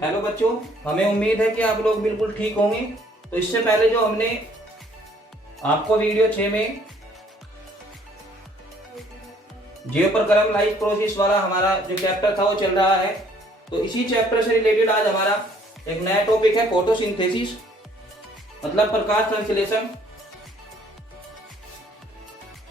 Hello बच्चों, हमें उम्मीद है कि आप लोग बिल्कुल ठीक होंगे। तो इससे पहले जो हमने आपको वीडियो 6 में जीव प्रक्रम लाइफ प्रोसेस वाला हमारा जो चैप्टर था वो चल रहा है। तो इसी चैप्टर से रिलेटेड आज हमारा एक नया टॉपिक है फोटोसिंथेसिस, मतलब प्रकाश संश्लेषण।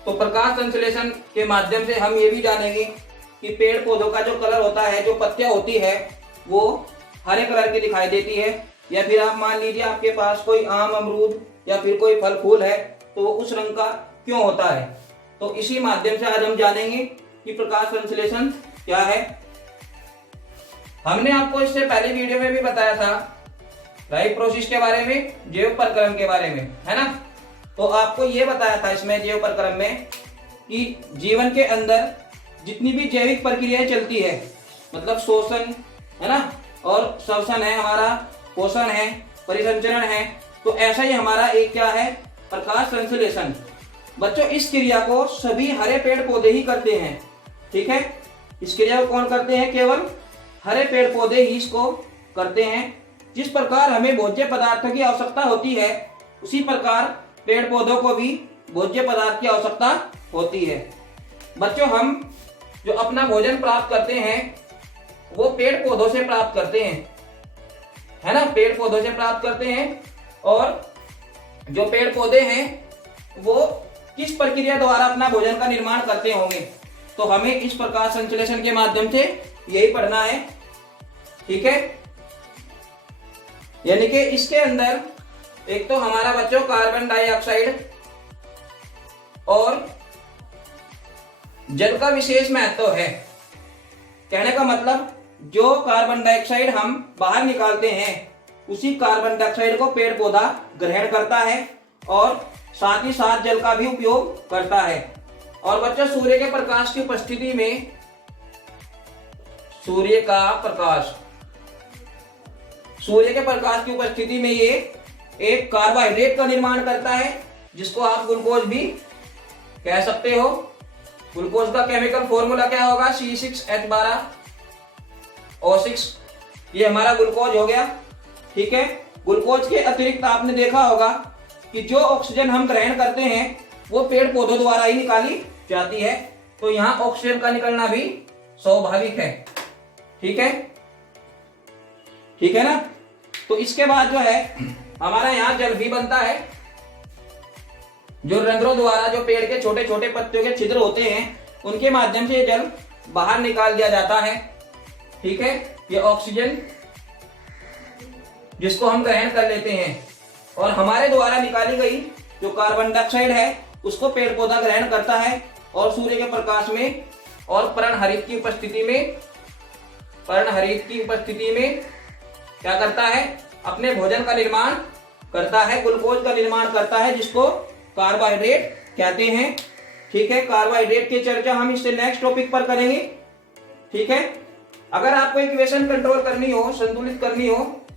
तो प्रकाश संश्लेषण के माध्यम से हम ये भी जानेंगे कि पेड़ पौधों का जो कलर होता है, जो पत्तियां होती है, वो हरे कलर की दिखाई देती है, या फिर आप मान लीजिए आपके पास कोई आम, अमरूद या फिर कोई फल फूल है तो वो उस रंग का क्यों होता है। तो इसी माध्यम से आज हम जानेंगे कि प्रकाश संश्लेषण क्या है। हमने आपको इससे पहले वीडियो में भी बताया था लाइफ प्रोसेस के बारे में, जैव प्रक्रम के बारे में, है ना। तो आपको ये बताया था इसमें जैव प्रक्रम में कि जीवन के अंदर जितनी भी जैविक प्रक्रियाएं चलती है, मतलब शोषण है ना, और श्वसन है हमारा, पोषण है, परिसंचरण है, तो ऐसा ही हमारा एक क्या है, प्रकाश संश्लेषण। बच्चों, इस क्रिया को सभी हरे पेड़ पौधे ही करते हैं, ठीक है। इस क्रिया को कौन करते हैं? केवल हरे पेड़ पौधे ही इसको करते हैं। जिस प्रकार हमें भोज्य पदार्थों की आवश्यकता होती है, उसी प्रकार पेड़ पौधों को भी भोज्य पदार्थ की आवश्यकता होती है। बच्चों, हम जो अपना भोजन प्राप्त करते हैं वो पेड़ पौधों से प्राप्त करते हैं, है ना, पेड़ पौधों से प्राप्त करते हैं। और जो पेड़ पौधे हैं वो किस प्रक्रिया द्वारा अपना भोजन का निर्माण करते होंगे, तो हमें इस प्रकाश संश्लेषण के माध्यम से यही पढ़ना है, ठीक है। यानी कि इसके अंदर एक तो हमारा बच्चों कार्बन डाइऑक्साइड और जल का विशेष महत्व है। कहने का मतलब जो कार्बन डाइऑक्साइड हम बाहर निकालते हैं उसी कार्बन डाइऑक्साइड को पेड़ पौधा ग्रहण करता है और साथ ही साथ जल का भी उपयोग करता है। और बच्चों, सूर्य के प्रकाश की उपस्थिति में, सूर्य के प्रकाश की उपस्थिति में ये एक कार्बोहाइड्रेट का निर्माण करता है, जिसको आप ग्लूकोज भी कह सकते हो। ग्लूकोज का केमिकल फॉर्मूला क्या होगा? C6H12O6। ये हमारा ग्लूकोज हो गया, ठीक है। ग्लूकोज के अतिरिक्त आपने देखा होगा कि जो ऑक्सीजन हम ग्रहण करते हैं वो पेड़ पौधों द्वारा ही निकाली जाती है, तो यहाँ ऑक्सीजन का निकलना भी स्वाभाविक है, ठीक है ना। तो इसके बाद जो है हमारा यहाँ जल भी बनता है, जो रंध्रों द्वारा, जो पेड़ के छोटे छोटे पत्तियों के छिद्र होते हैं उनके माध्यम से जल बाहर निकाल दिया जाता है, ठीक है। ये ऑक्सीजन जिसको हम ग्रहण कर लेते हैं, और हमारे द्वारा निकाली गई जो कार्बन डाइऑक्साइड है उसको पेड़ पौधा ग्रहण करता है और सूर्य के प्रकाश में और पर्णहरित की उपस्थिति में क्या करता है? अपने भोजन का निर्माण करता है, ग्लूकोज का निर्माण करता है, जिसको कार्बोहाइड्रेट कहते हैं, ठीक है। कार्बोहाइड्रेट की चर्चा हम इससे नेक्स्ट टॉपिक पर करेंगे, ठीक है। अगर आपको इक्वेशन कंट्रोल करनी हो, संतुलित करनी हो,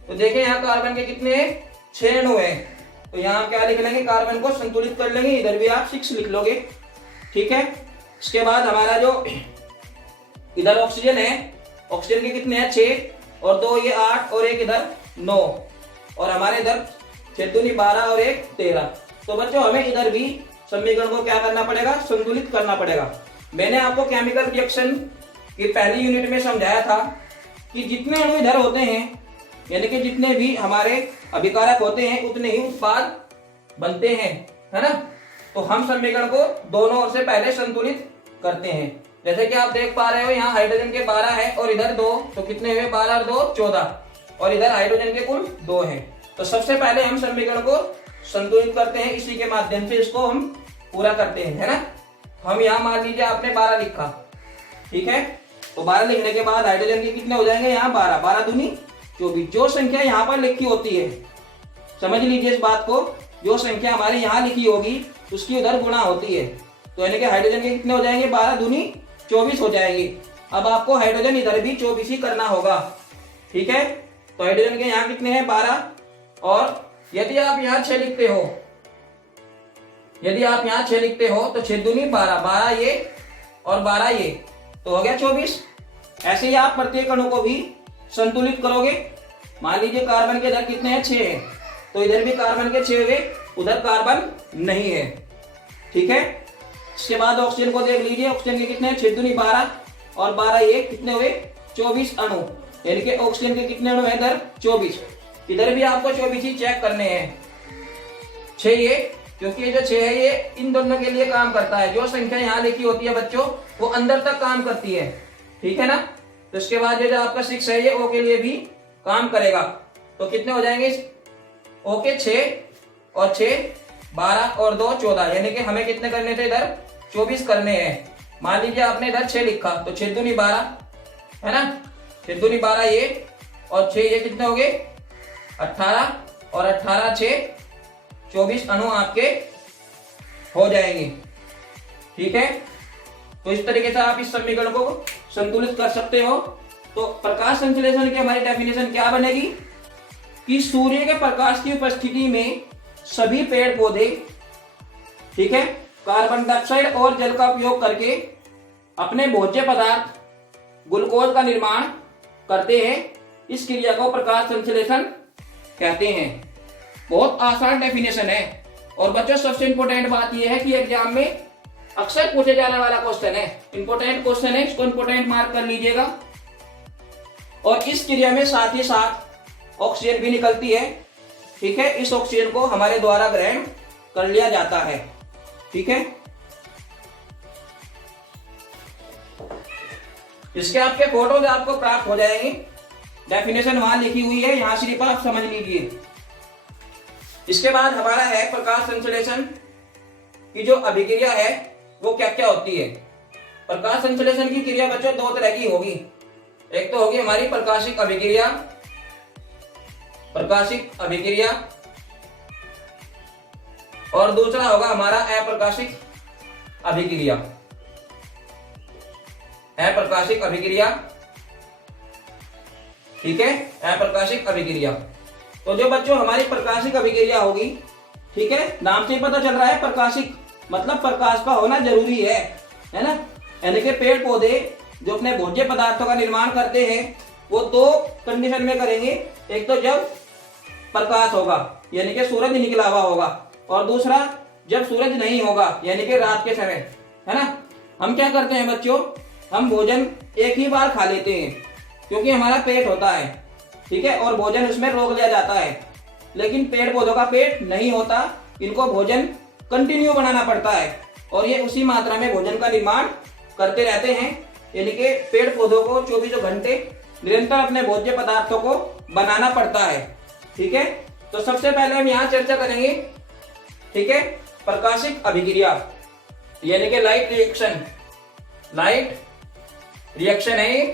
तो देखें यहाँ कार्बन के कितने 6 अणु हैं, तो यहाँ क्या लिख लेंगे? कार्बन को संतुलित कर लेंगे, इधर भी आप 6 लिख लोगे, ठीक है। इसके बाद हमारा जो इधर ऑक्सीजन है, ऑक्सीजन के कितने हैं? 6 और 2 ये 8 और एक इधर 9, और हमारे इधर 6 दूनी 12 और एक 13। तो बच्चों, हमें इधर भी समीकरण को क्या करना पड़ेगा? संतुलित करना पड़ेगा। मैंने आपको केमिकल रिएक्शन की पहली यूनिट में समझाया था कि जितने अणु इधर होते हैं, यानी कि जितने भी हमारे अभिकारक होते हैं, उतने ही उत्पाद बनते हैं, है ना। तो हम समीकरण को दोनों ओर से पहले संतुलित करते हैं। जैसे कि आप देख पा रहे हो यहाँ हाइड्रोजन के 12 है और इधर 2, तो कितने हुए? 12 और 2 14, और इधर हाइड्रोजन के कुल 2 हैं। तो सबसे पहले हम समीकरण को संतुलित करते हैं, इसी के माध्यम से इसको हम पूरा करते हैं, है ना। हम यहाँ मान लीजिए आपने 12 लिखा, ठीक है। तो 12 लिखने के बाद हाइड्रोजन के कितने हो जाएंगे? यहाँ 12, 12 दूनी 24। जो संख्या यहाँ पर लिखी होती है, समझ लीजिए इस बात को, जो संख्या हमारे यहाँ लिखी होगी उसकी उधर गुणा होती है, तो यानी कि हाइड्रोजन के कितने हो जाएंगे? 12 दूनी 24 हो जाएंगे। अब आपको हाइड्रोजन इधर भी 24 ही करना होगा, ठीक है। तो हाइड्रोजन के यहाँ कितने हैं? 12, और यदि आप यहाँ 6 लिखते हो, तो 6 दूनी 12, 12 ये और 12 ये, तो हो गया 24। ऐसे ही आप प्रत्येक अणु को भी संतुलित करोगे मान लीजिए कार्बन के इधर कितने हैं, 6 है, तो इधर भी कार्बन के 6 हुए, उधर कार्बन नहीं है। ठीक है, इसके बाद ऑक्सीजन को देख लीजिए, ऑक्सीजन के कितने हैं, 6 दूनी 12 और 12 ये कितने हुए, 24 अणु, यानी कि ऑक्सीजन के कितने अणु है इधर, 24। इधर भी आपको 24 ही चेक करने हैं, 6 ये, क्योंकि ये जो 6 है ये इन दोनों के लिए काम करता है। जो संख्या यहाँ लिखी होती है बच्चों वो अंदर तक काम करती है, ठीक है ना। तो इसके बाद ये जो आपका 6 है ये ओ के लिए भी काम करेगा। तो कितने हो जाएंगे ओ के, 6 और 6 12 और 2 14, यानी कि हमें कितने करने थे इधर, 24 करने हैं। मान लीजिए आपने इधर 6 लिखा तो 6 दूनी 12 है ना, 6 दूनी 12 ये और 6 ये कितने हो गए 18 और 18 6 24 अणु आपके हो जाएंगे। ठीक है, तो इस तरीके से आप इस समीकरण को संतुलित कर सकते हो। तो प्रकाश संश्लेषण की हमारी डेफिनेशन क्या बनेगी कि सूर्य के प्रकाश की उपस्थिति में सभी पेड़ पौधे, ठीक है, कार्बन डाइऑक्साइड और जल का उपयोग करके अपने भोज्य पदार्थ ग्लूकोज का निर्माण करते हैं। इस क्रिया को प्रकाश संश्लेषण कहते हैं। बहुत आसान डेफिनेशन है। और बच्चों सबसे इंपॉर्टेंट बात यह है कि एग्जाम में अक्सर पूछे जाने वाला क्वेश्चन है, इंपॉर्टेंट क्वेश्चन है, इसको इंपॉर्टेंट मार्क कर लीजिएगा। और इस क्रिया में साथ ही साथ ऑक्सीजन भी निकलती है। ठीक है, इस ऑक्सीजन को हमारे द्वारा ग्रहण कर लिया जाता है। ठीक है, इसके आपके फोटोज आपको प्राप्त हो जाएंगे, डेफिनेशन वहां लिखी हुई है, यहां सिर्फ आप समझ लीजिए। इसके बाद हमारा है प्रकाश संश्लेषण की जो अभिक्रिया है वो क्या क्या होती है। प्रकाश संश्लेषण की क्रिया बच्चों दो तरह की होगी। एक तो होगी हमारी प्रकाशिक अभिक्रिया, और दूसरा होगा हमारा अप्रकाशिक अभिक्रिया। ठीक है, अप्रकाशिक अभिक्रिया। तो जो बच्चों हमारी प्रकाशिक अभिक्रिया होगी, ठीक है, नाम से ही पता चल रहा है प्रकाशिक मतलब प्रकाश का होना जरूरी है ना। यानी कि पेड़ पौधे जो अपने भोज्य पदार्थों का निर्माण करते हैं वो दो कंडीशन में करेंगे। एक तो जब प्रकाश होगा यानी कि सूरज निकला हुआ होगा, और दूसरा जब सूरज नहीं होगा यानी कि रात के समय, है ना। हम क्या करते हैं बच्चों, हम भोजन एक ही बार खा लेते हैं क्योंकि हमारा पेट होता है, ठीक है, और भोजन उसमें रोक लिया जाता है। लेकिन पेड़ पौधों का पेट नहीं होता, इनको भोजन कंटिन्यू बनाना पड़ता है और ये उसी मात्रा में भोजन का निर्माण करते रहते हैं। यानी कि पेड़ पौधों को 24 घंटे निरंतर अपने भोज्य पदार्थों को बनाना पड़ता है। ठीक है, तो सबसे पहले हम यहाँ चर्चा करेंगे, ठीक है, प्रकाशिक अभिक्रिया यानी कि लाइट रिएक्शन है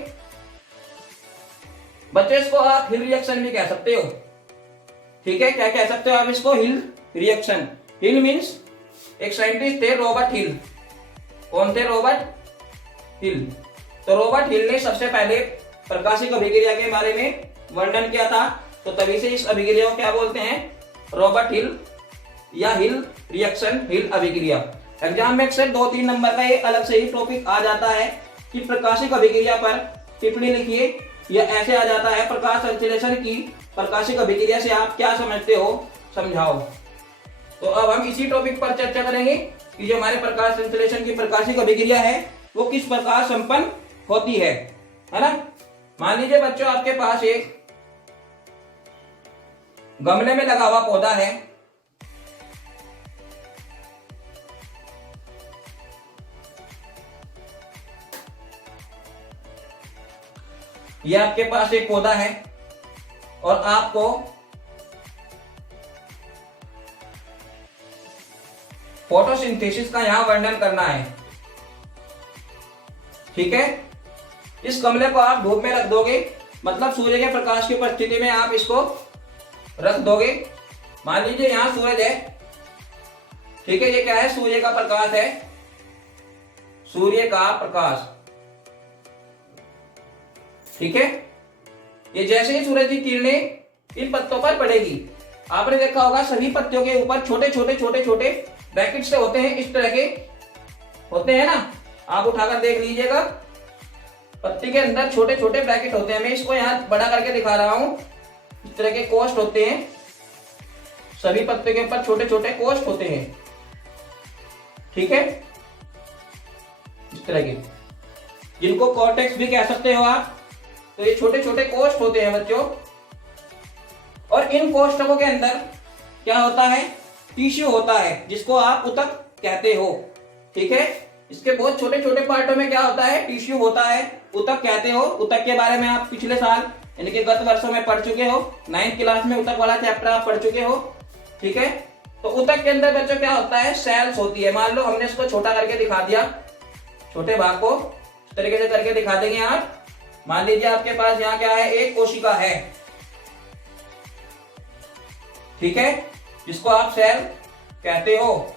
बच्चों। इसको आप हिल रिएक्शन भी कह सकते हो। ठीक है, क्या कह सकते हो आप इसको, हिल रिएक्शन। हिल मीन्स एक साइंटिस्ट थे रॉबर्ट हिल। कौन थे, रॉबर्ट हिल। तो रॉबर्ट हिल ने सबसे पहले प्रकाशिक अभिक्रिया के बारे में वर्णन किया था, तो तभी से इस अभिक्रिया को क्या बोलते हैं, रॉबर्ट हिल या हिल रिएक्शन, हिल अभिक्रिया। एग्जाम में अक्सर 2-3 नंबर का ये अलग से ही टॉपिक आ जाता है कि प्रकाशिक अभिक्रिया पर टिप्पणी लिखिए, या ऐसे आ जाता है प्रकाश संश्लेषण की प्रकाशिक अभिक्रिया से आप क्या समझते हो, समझाओ। तो अब हम इसी टॉपिक पर चर्चा करेंगे कि जो हमारे प्रकाश संश्लेषण की प्रकाशिक अभिक्रिया है वो किस प्रकार संपन्न होती है ना। मान लीजिए बच्चों आपके पास एक गमले में लगा हुआ पौधा है, ये आपके पास एक पौधा है और आपको फोटोसिंथेसिस का यहां वर्णन करना है। ठीक है, इस गमले को आप धूप में रख दोगे, मतलब सूर्य के प्रकाश की उपस्थिति में आप इसको रख दोगे। मान लीजिए यहां सूरज है, ठीक है, ये क्या है, सूर्य का प्रकाश है, सूर्य का प्रकाश। ठीक है, ये जैसे ही सूरज की किरणें इन पत्तों पर पड़ेगी, आपने देखा होगा सभी पत्तियों के ऊपर छोटे छोटे ब्रैकेट से होते हैं, इस तरह के होते हैं ना। आप उठाकर देख लीजिएगा, पत्ती के अंदर छोटे छोटे ब्रैकेट होते हैं। मैं इसको यहाँ बड़ा करके दिखा रहा हूं, तरह के कोष्ठ होते हैं, सभी पत्तों के ऊपर छोटे छोटे कोष्ठ होते हैं, ठीक है, इस तरह के, जिनको कॉर्टेक्स भी कह सकते हो आप। तो ये छोटे छोटे कोष्ठ होते हैं बच्चों, और इन कोष्ठकों के अंदर क्या होता है, टिश्यू होता है, जिसको आप उतक कहते हो, ठीक है। इसके बहुत छोटे छोटे पार्टों में क्या होता है, टिश्यू होता है, उतक कहते हो। उतक के बारे में आप पिछले साल यानी कि गत वर्षों में पढ़ चुके हो, 9th क्लास में उतक वाला चैप्टर आप पढ़ चुके हो, ठीक है। तो उतक के अंदर बच्चों क्या होता है, सेल्स होती है। मान लो हमने इसको छोटा करके दिखा दिया, छोटे भाग को इस तरीके से करके दिखा देंगे आप। मान लीजिए आपके पास यहाँ क्या है, एक कोशिका है, ठीक है, जिसको आप सेल कहते हो,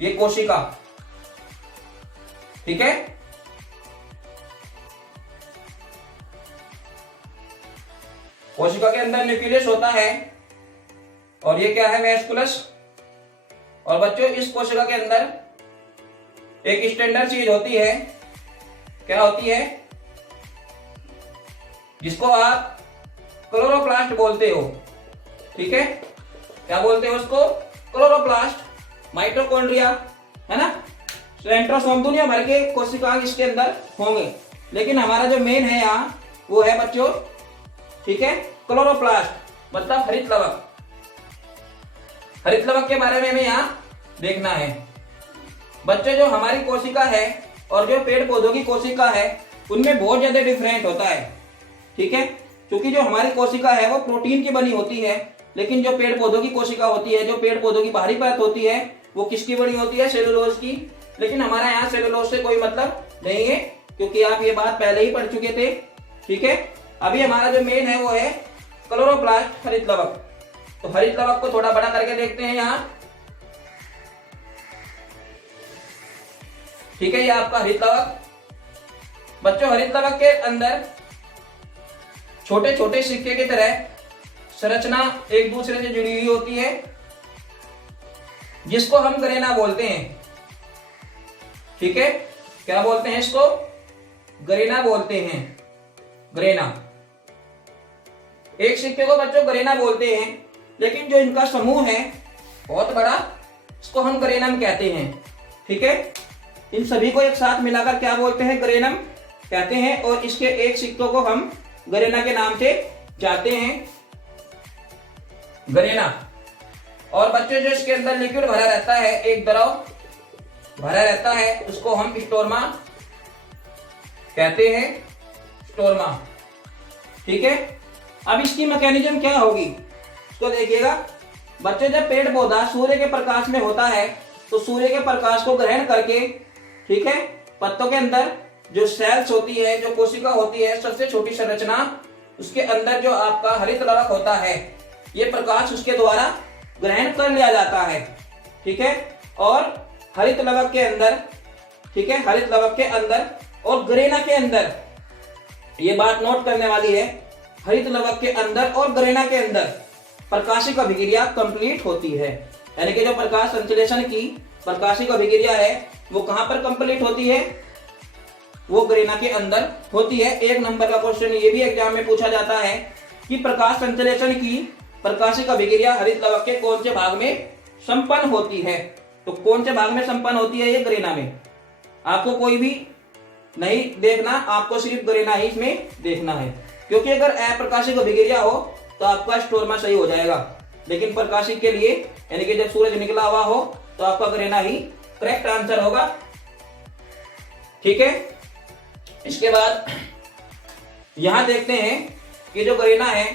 ये कोशिका, ठीक है। कोशिका के अंदर न्यूक्लियस होता है, और ये क्या है, वेस्कुलस। और बच्चों इस कोशिका के अंदर एक स्टैंडर्ड चीज होती है, क्या होती है, जिसको आप क्लोरोप्लास्ट बोलते हो, ठीक है। क्या बोलते हो उसको, क्लोरोप्लास्ट। माइटोकॉन्ड्रिया है ना, सेंट्रोसोम, दुनिया भर के कोशिका इसके अंदर होंगे, लेकिन हमारा जो मेन है यहाँ वो है बच्चों, ठीक है, क्लोरोप्लास्ट, मतलब हरित लवक। हरित लवक के बारे में हमें यहाँ देखना है बच्चों। जो हमारी कोशिका है और जो पेड़ पौधों की कोशिका है, उनमें बहुत ज्यादा डिफरेंट होता है, ठीक है। क्योंकि जो हमारी कोशिका है वो प्रोटीन की बनी होती है, लेकिन जो पेड़ पौधों की कोशिका होती है, जो पेड़ पौधों की बाहरी परत होती है, वो किसकी बनी होती है, सेलुलोज की। लेकिन हमारा यहाँ सेलुलोज से कोई मतलब नहीं है, क्योंकि आप ये बात पहले ही पढ़ चुके थे, ठीक है। अभी हमारा जो मेन है वो है क्लोरोप्लास्ट, हरित लवक। तो हरित लवक को थोड़ा बड़ा करके देखते हैं यहाँ, ठीक है, ये आपका हरित लवक। बच्चों हरित लवक के अंदर छोटे छोटे सिक्के की तरह संरचना एक दूसरे से जुड़ी हुई होती है, जिसको हम गरेना बोलते हैं, ठीक है। क्या बोलते हैं इसको, गरेना बोलते हैं, गरेना। एक सिक्के को बच्चों गरेना बोलते हैं, लेकिन जो इनका समूह है बहुत बड़ा, इसको हम गरेनम कहते हैं, ठीक है। इन सभी को एक साथ मिलाकर क्या बोलते हैं, गरेनम कहते हैं, और इसके एक सिक्कों को हम गरेना के नाम से जानते हैं, गरेना। और बच्चों जो इसके अंदर लिक्विड भरा रहता है, एक द्रव भरा रहता है, उसको हम स्टोरमा कहते हैं, स्टोरमा, ठीक है। अब इसकी मैकेनिज्म क्या होगी, इसको देखिएगा बच्चों। जब पेड़ पौधा सूर्य के प्रकाश में होता है, तो सूर्य के प्रकाश को ग्रहण करके, ठीक है, पत्तों के अंदर जो सेल्स होती है, जो कोशिका होती है, सबसे छोटी संरचना, उसके अंदर जो आपका हरित लवक होता है, ये प्रकाश उसके द्वारा ग्रहण कर लिया जाता है, ठीक है। और हरित लवक के अंदर, ठीक है, हरित लवक के अंदर और गरेना के अंदर, ये बात नोट करने वाली है, हरित लवक के अंदर और गरेना के अंदर प्रकाशिक अभिक्रिया कंप्लीट होती है। यानी कि जो प्रकाश संश्लेषण की प्रकाशिक अभिक्रिया है वो कहां पर कंप्लीट होती है, वो गरेना के अंदर होती है। एक नंबर का क्वेश्चन ये भी एग्जाम में पूछा जाता है कि प्रकाश संश्लेषण की प्रकाशिक अभिक्रिया हरित लवक के कौन से भाग में संपन्न होती है। तो कौन से भाग में संपन्न होती है, ये गरेना में। आपको कोई भी नहीं देखना, आपको सिर्फ गरेना ही इसमें देखना है, क्योंकि अगर अप्रकाशिक अभिक्रिया हो तो आपका स्टोरमा सही हो जाएगा, लेकिन प्रकाशिक के लिए यानी कि जब सूरज निकला हुआ हो तो आपका गरेना ही करेक्ट आंसर होगा, ठीक है। इसके बाद यहां देखते हैं कि जो गरेना है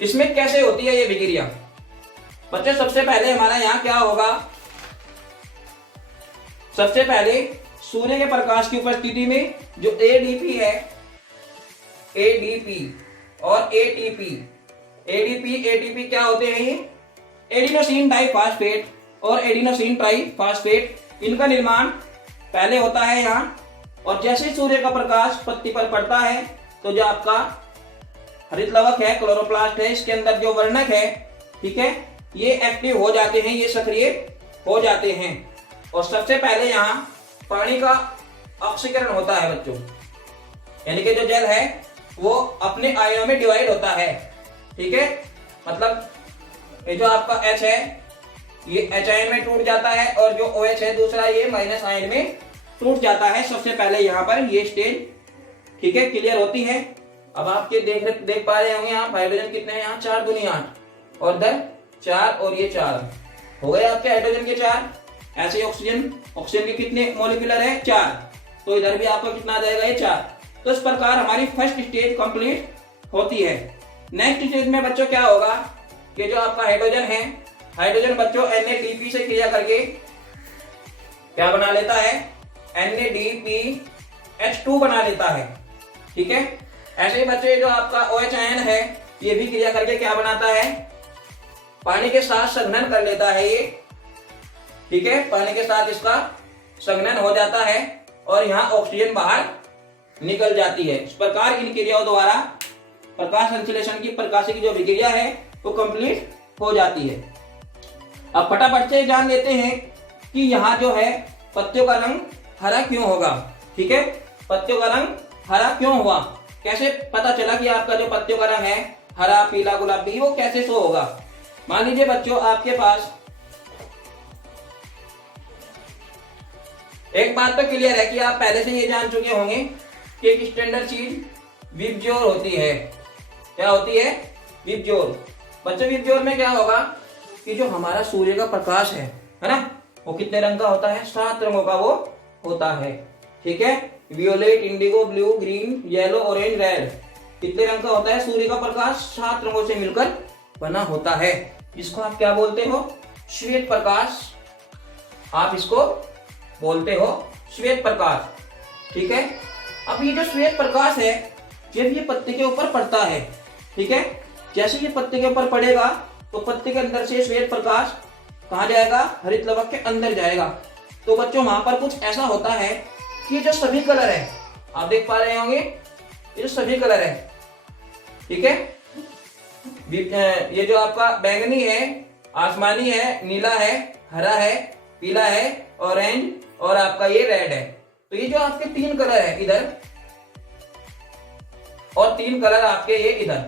इसमें कैसे होती है ये अभिक्रिया। बच्चों सबसे पहले हमारा यहाँ क्या होगा, सबसे पहले सूर्य के प्रकाश की उपस्थिति में जो एडीपी है, एडीपी और एटीपी, एडीपी एटीपी क्या होते हैं, ये एडिनोसिन डाइफॉस्फेट और एडिनोसिन ट्राइफॉस्फेट, इनका निर्माण पहले होता है यहाँ। और जैसे सूर्य का प्रकाश पत्ती पर पड़ता है तो जो आपका हरित लवक है, क्लोरोप्लास्ट है, इसके अंदर जो वर्णक है, ठीक है, ये एक्टिव हो जाते हैं, ये सक्रिय हो जाते हैं। और सबसे पहले यहाँ पानी का ऑक्सीकरण होता है बच्चों, यानी कि जो जल है वो अपने आयनों में डिवाइड होता है। ठीक है, मतलब ये जो आपका H है ये H आयन में टूट जाता है और जो OH है दूसरा ये माइनस आयन में टूट जाता है। सबसे पहले यहाँ पर ये स्टेज ठीक है क्लियर होती है। अब आपके देख पा रहे होंगे यहाँ हाइड्रोजन कितने हैं, यहाँ 4 दूनी 8 और इधर 4 और ये 4 हो गए आपके हाइड्रोजन के 4। ऐसे ऑक्सीजन के कितने मोलिकुलर है 4, तो इधर भी आपका कितना आ जाएगा ये 4। तो इस प्रकार हमारी फर्स्ट स्टेज कंप्लीट होती है। नेक्स्ट स्टेज में बच्चों क्या होगा कि जो आपका हाइड्रोजन है, हाइड्रोजन बच्चों NADP से क्रिया करके क्या बना लेता है, NADPH2 बना लेता है। ठीक है, ऐसे ही बच्चों जो आपका OH आयन है ये भी क्रिया करके क्या बनाता है, पानी के साथ संघनन कर लेता है ये। ठीक है, पानी के साथ इसका संघनन हो जाता है और यहाँ ऑक्सीजन बाहर निकल जाती है। इस प्रकार इन क्रियाओं द्वारा प्रकाश संश्लेषण की प्रकाशिक जो विक्रिया है वो कंप्लीट हो जाती है। अब फटाफट से जान लेते हैं कि यहाँ जो है पत्तियों का रंग हरा क्यों होगा। ठीक है, पत्तियों का रंग हरा क्यों हुआ, कैसे पता चला कि आपका जो पत्तियों का रंग है हरा पीला गुलाबी वो कैसे शो होगा। मान लीजिए बच्चों आपके पास एक बात तो क्लियर है कि आप पहले से ये जान चुके होंगे कि एक स्टैंडर्ड चीज विबज्योर होती है। क्या होती है, विबज्योर। बच्चों विबज्योर में क्या होगा कि जो हमारा सूर्य का प्रकाश है ना, वो कितने रंग का होता है, 7 रंगों का वो होता है। ठीक है, violet, indigo, blue, green, yellow, orange, red, कितने रंग का होता है सूर्य का प्रकाश, 7 रंगों से मिलकर बना होता है। इसको आप क्या बोलते हो, श्वेत प्रकाश। आप इसको बोलते हो श्वेत प्रकाश। ठीक है, अब ये जो श्वेत प्रकाश है जब ये पत्ते के ऊपर पड़ता है, ठीक है, जैसे ये पत्ते के ऊपर पड़ेगा तो पत्ते के अंदर से श्वेत प्रकाश कहाँ जाएगा, हरित लवक के अंदर जाएगा। तो बच्चों वहां पर कुछ ऐसा होता है कि जो सभी कलर है आप देख पा रहे होंगे, ये जो सभी कलर है, ठीक है, ये जो आपका बैंगनी है, आसमानी है, नीला है, हरा है, पीला है, ऑरेंज और आपका ये रेड है। तो ये जो आपके 3 कलर है इधर और 3 कलर आपके ये इधर,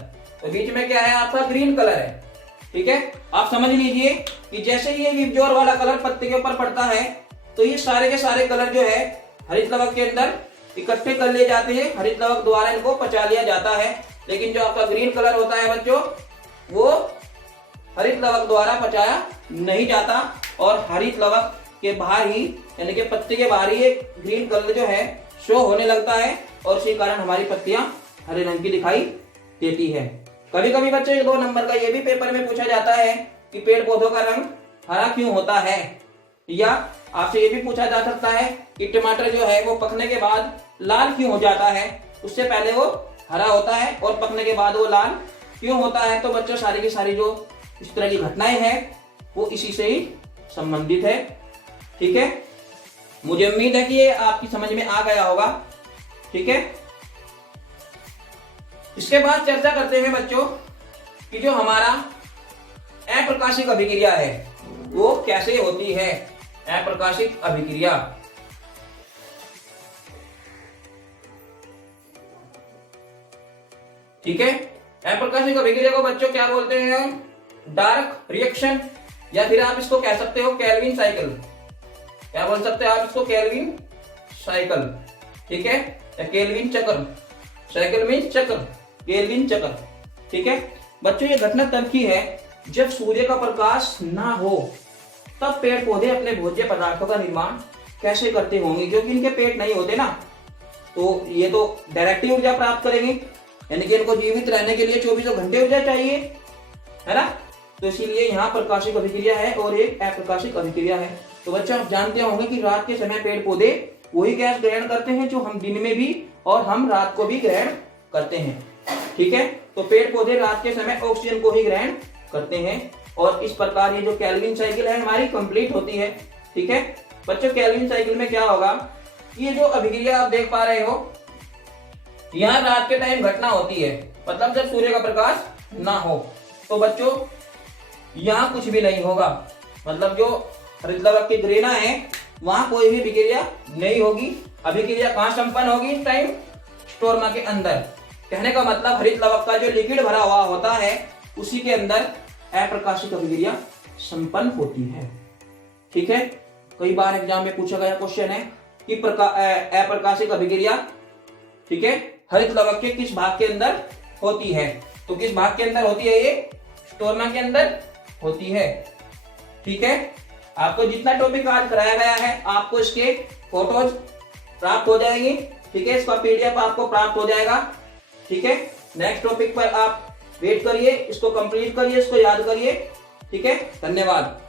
तो बीच में क्या है आपका ग्रीन कलर है। ठीक है, आप समझ लीजिए कि जैसे ये विबज्योर वाला कलर पत्ते के ऊपर पड़ता है तो ये सारे के सारे कलर जो है हरित लवक के अंदर इकट्ठे कर लिए जाते हैं, हरित लवक द्वारा इनको पचा लिया जाता है। लेकिन जो आपका ग्रीन कलर होता है बच्चों वो हरित लवक द्वारा पचाया नहीं जाता और हरित लवक के बाहर ही यानी कि पत्ते के बाहर ही एक ग्रीन कलर जो है शो होने लगता है और इसी कारण हमारी पत्तियां हरे रंग की दिखाई देती है। कभी कभी बच्चों 2 नंबर का ये भी पेपर में पूछा जाता है कि पेड़ पौधों का रंग हरा क्यों होता है, या आपसे ये भी पूछा जा सकता है कि टमाटर जो है वो पकने के बाद लाल क्यों हो जाता है, उससे पहले वो हरा होता है और पकने के बाद वो लाल क्यों होता है। तो बच्चों सारी की सारी जो इस तरह की घटनाएं हैं वो इसी से ही संबंधित है। ठीक है, मुझे उम्मीद है कि ये आपकी समझ में आ गया होगा। ठीक है, इसके बाद चर्चा करते हैं बच्चों कि जो हमारा अप्रकाशिक अभिक्रिया है वो कैसे होती है। अप्रकाशिक अभिक्रिया, ठीक है, अप्रकाशिक अभिक्रिया को बच्चों क्या बोलते हैं, डार्क रिएक्शन, या फिर आप इसको कह सकते हो केल्विन साइकिल। क्या बोल सकते हैं आप इसको, केल्विन साइकिल। ठीक है, या केल्विन चक्र, साइकिल मीन चक्र, केल्विन चक्र। ठीक है बच्चों, ये घटना तब की है जब सूर्य का प्रकाश ना हो, तब पेड़ पौधे अपने भोज्य पदार्थों का निर्माण कैसे करते होंगे, क्योंकि इनके पेट नहीं होते ना, तो ये तो डायरेक्टली ऊर्जा प्राप्त करेंगे, यानी कि इनको जीवित रहने के लिए 24 घंटे ऊर्जा चाहिए, है ना। तो इसीलिए यहाँ प्रकाशिक अभिक्रिया है और एक अप्रकाशिक अभिक्रिया है। तो बच्चों आप जानते होंगे कि रात के समय पेड़ पौधे वही गैस ग्रहण करते हैं जो हम दिन में भी और हम रात को भी ग्रहण करते हैं। ठीक है, तो पेड़ पौधे रात के समय ऑक्सीजन को ही ग्रहण करते हैं और इस प्रकार ये जो केल्विन साइकिल है हमारी कंप्लीट होती है। ठीक है बच्चों, केल्विन साइकिल में क्या होगा, ये जो अभिक्रिया आप देख पा रहे हो यहाँ रात के टाइम घटना होती है, मतलब जब सूर्य का प्रकाश ना हो, तो बच्चों यहाँ कुछ भी नहीं होगा, मतलब जो हरित लवक की ग्रेना है वहां कोई भी विक्रिया नहीं होगी। अभिक्रिया कहाँ संपन्न होगी इस टाइम, स्टोरमा के अंदर। कहने का मतलब हरित लवक का जो लिक्विड भरा हुआ होता है उसी के अंदर अप्रकाशिक अभिक्रिया संपन्न होती है। ठीक है, कई बार एग्जाम में पूछा गया क्वेश्चन है कि अप्रकाशिक अभिक्रिया, ठीक है, हरित लवक के किस भाग के अंदर होती है। तो किस भाग के अंदर होती है? ये स्टोरमा के अंदर होती है। ठीक है, आपको जितना टॉपिक आज कराया गया है आपको इसके फोटोज प्राप्त हो जाएंगी। ठीक है, इसका पीडीएफ आपको प्राप्त हो जाएगा। ठीक है, नेक्स्ट टॉपिक पर आप वेट करिए, इसको कंप्लीट करिए, इसको याद करिए। ठीक है, धन्यवाद।